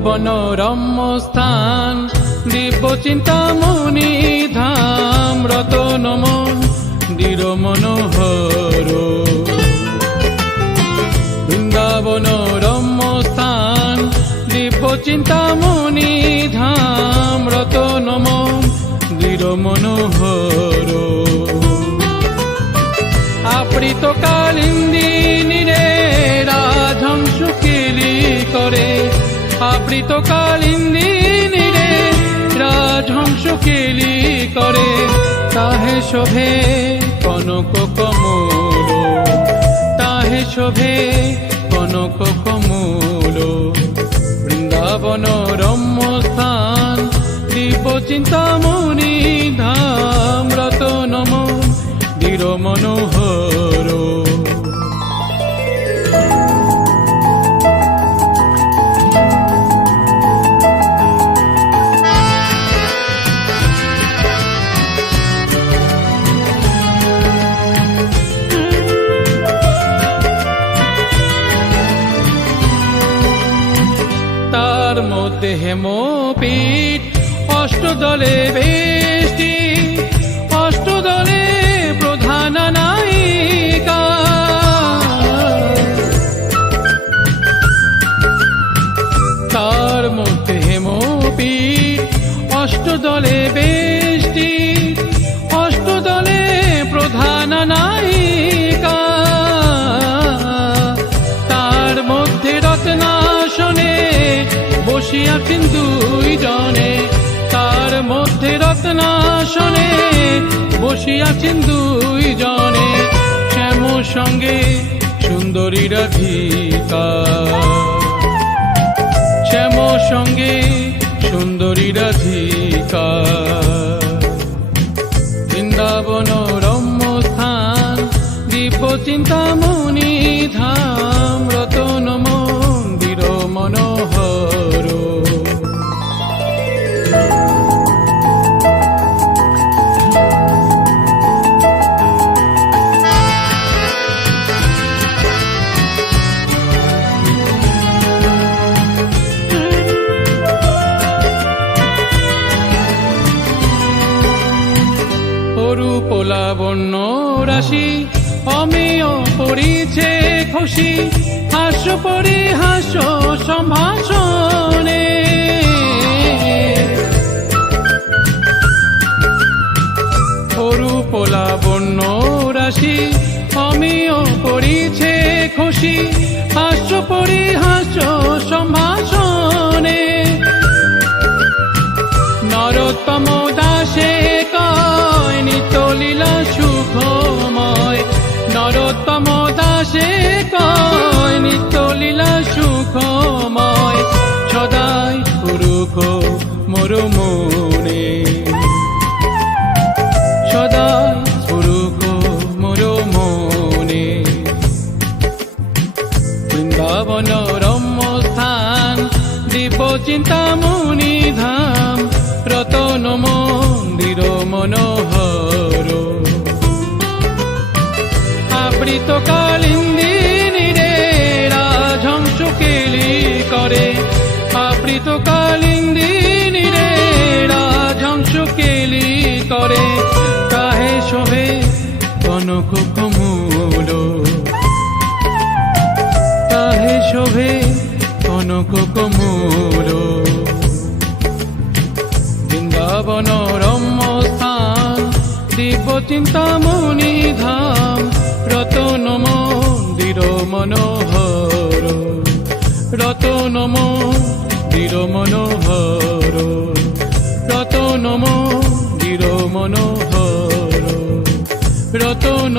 বৃন্দাবন রম্য স্থান, দিব্য চিন্তামণি ধাম, রতন মন্দির মনোহর। বৃন্দাবন রম্য স্থান, দিব্য চিন্তামণি ধাম, রতন মন্দির মনোহর। আপৃত কালিন্দিনীরে রাজহংস কেলি করে, আপৃত কালিন্দিনীরে রাজহংস কেলি করে, তাহে শোভে কনক কমল, তাহে শোভে কনক কমল। বৃন্দাবন রম্য স্থান, দিব্য চিন্তামণি ধাম, রতন মন্দির মনোহর। তার মধ্যে হেমপীঠ, অষ্টদলে বেষ্টি, অষ্টদলে প্রধান নায়িকা। তার মধ্যে হেমপীঠ, অষ্টদলে বেষ্টি, অষ্টদলে প্রধান নায়িকা। তার মধ্যে রত্নাসনে বসিয়াছেন দুইজনে, তার মধ্যে রত্নাসনে বসিয়াছেন দুইজনে, শ্যাম সঙ্গে সুন্দরী রাধিকা, শ্যাম সঙ্গে সুন্দরী রাধিকা। বৃন্দাবন রম্য স্থান, দিব্য চিন্তামণি ধাম, রতন মন্দির মনোহর। অরূপ লাবণ্য রাশি, অমেয় পরিছে খুশি, হাস্য পরিহাস্য সম্ভাষণে। অরূপ লাবণ্য রাশি, অমেয় পরিছে খুশি, হাস্য পরিহাস্য সম্ভাষণে। নরোত্তম দাসে কয় নিত্য লীলা সুখময়, নরোত্তম দাসে কয় নিত্য লীলা সুখময়, সদাই পুরুষ মোর মনে, সদাই পুরুষ মোর মনে। বৃন্দাবন রম্য স্থান, দিব্য চিন্তামণি ধাম, রতন মন্দির মনোহর। আপৃত কালিন্দিনীরে রাজহংস কেলি করে, আপৃত কালিন্দিনীরে রাজহংস কেলি করে, তাহে শোভে কনক কমল, তাহে শোভে কনক কমল। বৃন্দাবন রম্য স্থান, দিব্য চিন্তামণি ধাম, রতন মন্দির মনোহর, রতন মন্দির মনোহর, রতন মন্দির মনোহর, রতন